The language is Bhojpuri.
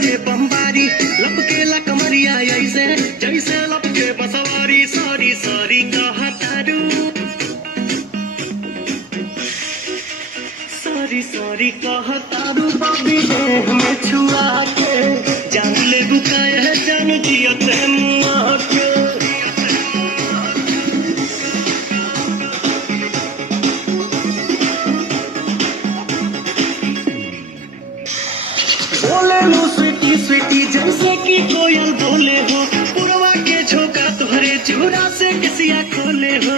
करे बमबारी लपकेला कमरिया ऐसे जैसे लपके बसवारी सॉरी सॉरी कहतारू सॉरी सॉरी कहतारू बबी देह में छुआ के जान ले बुकाए जान जिया ते मुआ के बोले लो स्वीटी स्वीटी जैसे कि कोयल बोले हो पुरवा के झोंका तुम्हारे चूड़ा से किसिया खोले हो